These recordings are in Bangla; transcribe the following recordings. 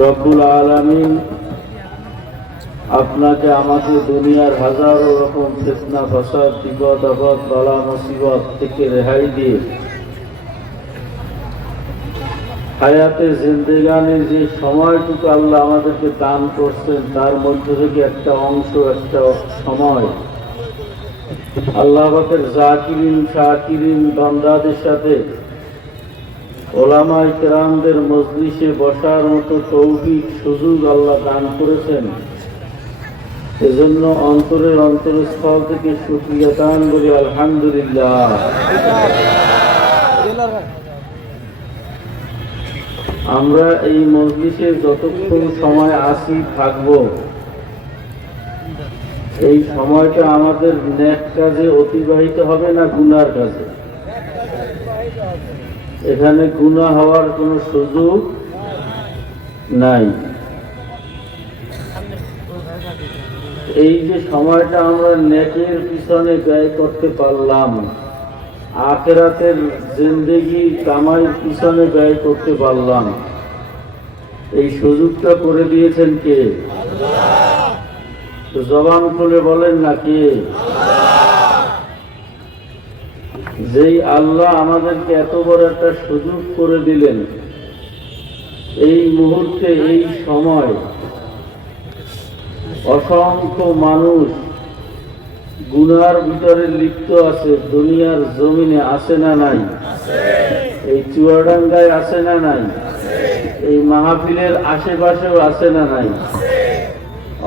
রব্বুল আলামিন আপনাকে আমাকে দুনিয়ার হাজারো রকম ফিতনা ফাসাদ বিপদ আপদ বালা মুসিবত থেকে রেহাই দিয়ে হায়াতে জিন্দেগানে যে সময়টুকু আল্লাহ আমাদেরকে দান করছেন তার মধ্যে থেকে একটা অংশ, একটা সময় আল্লাহ পাকের জাকিরিন শাকিরিন বান্দাদের সাথে ওলামায়ে কেরামদের মজলিসে বসার মতো তৌফিক সুযোগ আল্লাহ দান করেছেন। এজন্য অন্তরস্থল থেকে শুকরিয়া দান বলি আলহামদুলিল্লাহ। আমরা এই মজলিসে যতক্ষণ সময় আসি থাকব, এই সময়টা আমাদের নেক কাজে অতিবাহিত হবে না গুনার কাজে? এখানে গুনাহ হওয়ার কোনো সুযোগ নাই। এই যে সময়টা আমরা নেকের পিছনে ব্যয় করতে পারলাম, আখিরাতের জিন্দেগি কামাইয়ের পিছনে ব্যয় করতে পারলাম, এই সুযোগটা করে দিয়েছেন কে? তো জবান খুলে বলেন না কে? যেই আল্লাহ আমাদেরকে এত বড় একটা সুযোগ করে দিলেন, এই মুহূর্তে এই সময় অসংখ্য মানুষ গুনার ভিতরে লিপ্ত আছে। দুনিয়ার জমিনে আছে না নাই? এই চুয়াডাঙ্গায় আছে না নাই? এই মাহফিলের আশেপাশেও আছে না নাই?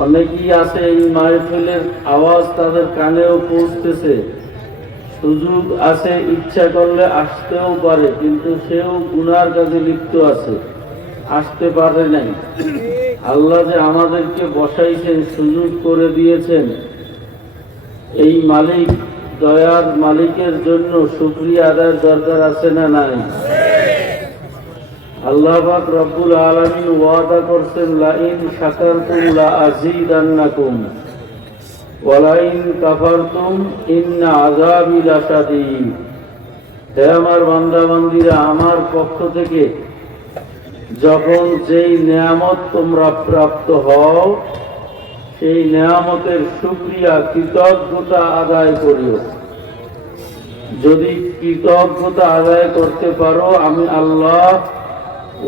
অনেকেই আছে এই মাহফিলের আওয়াজ তাদের কানেও পৌঁছতেছে, সুযোগ আছে, ইচ্ছা করলে আসতেও পারে, কিন্তু সেও গুনার কাজে লিপ্ত আছে, আসতে পারে নাই। আল্লাহ যে আমাদেরকে বসাইছেন, সুযোগ করে দিয়েছেন, এই মালিক, দয়ার মালিকের জন্য শুকরিয়া আদায়ের দরকার আছে না নাই? আল্লাহ পাক রব্বুল আলামিন ওয়াদা করছেন, লা ইন শাকারতুম লা আযীদান্নাকুম ওয়া লা ইন কাফারতুম ইন্না আযাবি লাশাদীদ। হে আমার বান্দা বান্দীরা, আমার পক্ষ থেকে যখন যেই নেয়ামত তোমরা প্রাপ্ত হও, সেই নেয়ামতের শুকরিয়া, কৃতজ্ঞতা আদায় করিও। যদি কৃতজ্ঞতা আদায় করতে পারো, আমি আল্লাহ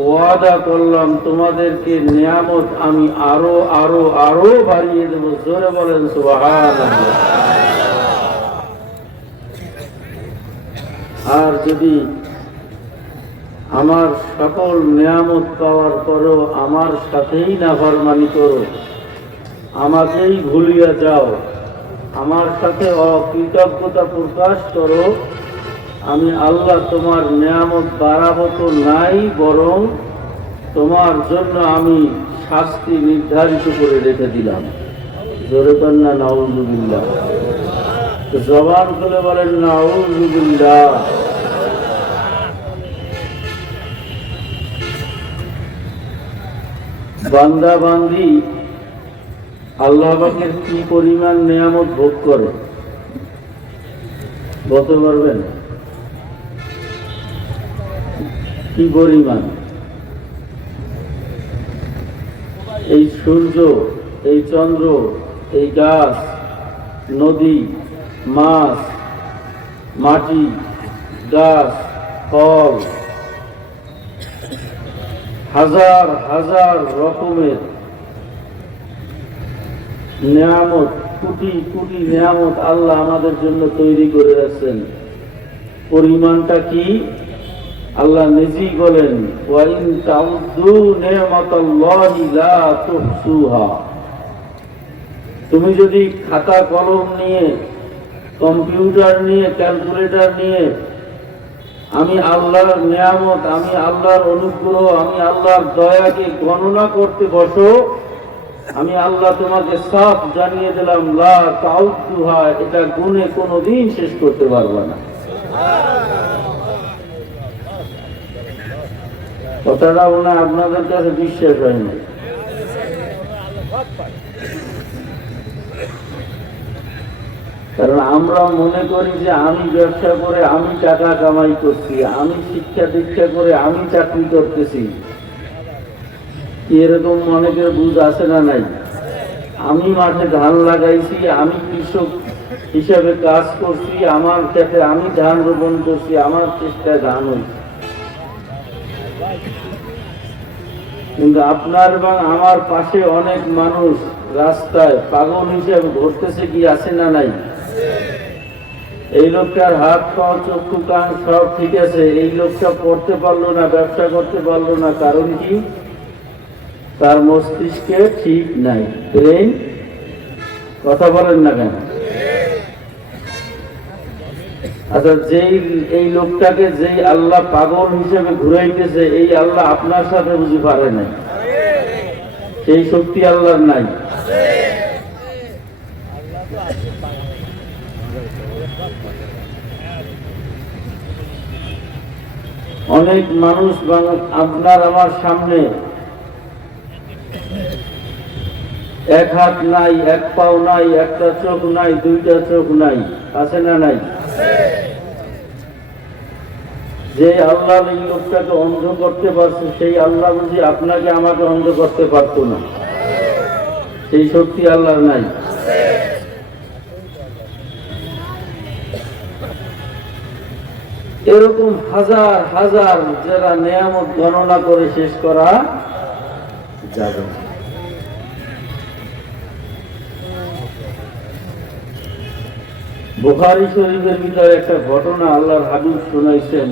ওয়াদা করলাম তোমাদেরকে নেয়ামত আমি আরো আরো আরো বাড়িয়ে দেব। জোরে বলেন সুবহানাল্লাহ। আর যদি আমার সকল নিয়ামত পাওয়ার পরও আমার সাথেই নাফরমানি করো, আমাকেই ভুলিয়া যাও, আমার সাথে অকৃতজ্ঞতা প্রকাশ করো, আমি আল্লাহ তোমার নিয়ামত বাড়াবো তো নাই, বরং তোমার জন্য আমি শাস্তি নির্ধারিত করে রেখে দিলাম। জোরে কন্যা নাউযুবিল্লাহ। জবান খুলে বলেন নাউযুবিল্লাহ। বান্দা বান্দি আল্লাহ পাকের কি পরিমাণ নিয়ামত ভোগ করে বলতে পারবেন? কি পরিমাণ? এই সূর্য, এই চন্দ্র, এই গাছ, নদী, মাছ, মাটি, গাছ, ফল, হাজার হাজার রকমের নিয়ামত, কোটি কোটি নিয়ামত আল্লাহ আমাদের জন্য তৈরি করে রাখছেন। পরিমাণটা কি? আল্লাহ নিজেই বলেন, ওয়া ইন তাউদ্দু নি'মাতাল্লাহি লা তুহসুহা। তুমি যদি খাতা কলম নিয়ে, কম্পিউটার নিয়ে, ক্যালকুলেটর নিয়ে আমি আল্লাহর নিয়ামত, আমি আল্লাহর অনুগ্রহ, আমি আল্লাহর দয়াকে গণনা করতে বসো, আমি আল্লাহ তোমাকে সাফ জানিয়ে দিলাম, লা তাউদ্দুহা, এটা গুণে কোনোদিন শেষ করতে পারবে না। কথাটা মনে হয় আপনাদের কাছে বিশ্বাস হয়নি। কারণ আমরা মনে করি যে আমি ব্যবসা করে আমি টাকা কামাই করছি, আমি শিক্ষা দীক্ষা করে আমি চাকরি করতেছি। এরকম অনেকের বুঝ আছে না নাই? আমি মাঠে ধান লাগাইছি, আমি কৃষক হিসাবে কাজ করছি, আমার ক্ষেত্রে আমি ধান রোপণ করছি, আমার চেষ্টায় ধান হয়েছে। কিন্তু আপনার এবং আমার পাশে অনেক মানুষ রাস্তায় পাগল হিসাবে ঘুরতেছে, কি আছে না নাই? এই লোকটার হাত পা চক্ষু কান সব ঠিক আছে, এই লোকটা পড়তে পারলো না, ব্যবসা করতে পারলো না, কারণ কি? তার মস্তিষ্কে ঠিক নাই, ব্রেন। কথা বলেন না কেন? আচ্ছা, যেই এই লোকটাকে যেই আল্লাহ পাগল হিসেবে ঘুরাইতেছে, এই আল্লাহ আপনার সাথে বুঝি পারে নাই? সেই শক্তি আল্লাহর নাই? অনেক মানুষ আপনার আমার সামনে এক হাত নাই, এক পাও নাই, একটা চোখ নাই, দুইটা চোখ নাই, আছে না নাই? যে আল্লাহ এই লোকটাকে অন্ধ করতে পারছে, সেই আল্লাহ বুঝি আপনাকে আমাকে অন্ধ করতে পারতো না? সেই শক্তি আল্লাহর নাই? এরকম হাজার হাজার যারা নিয়ামত গণনা করে শেষ করা যাবে। বুখারী শরীফের ভিতরে একটা ঘটনা আল্লাহর হাবিব শুনাইছেন।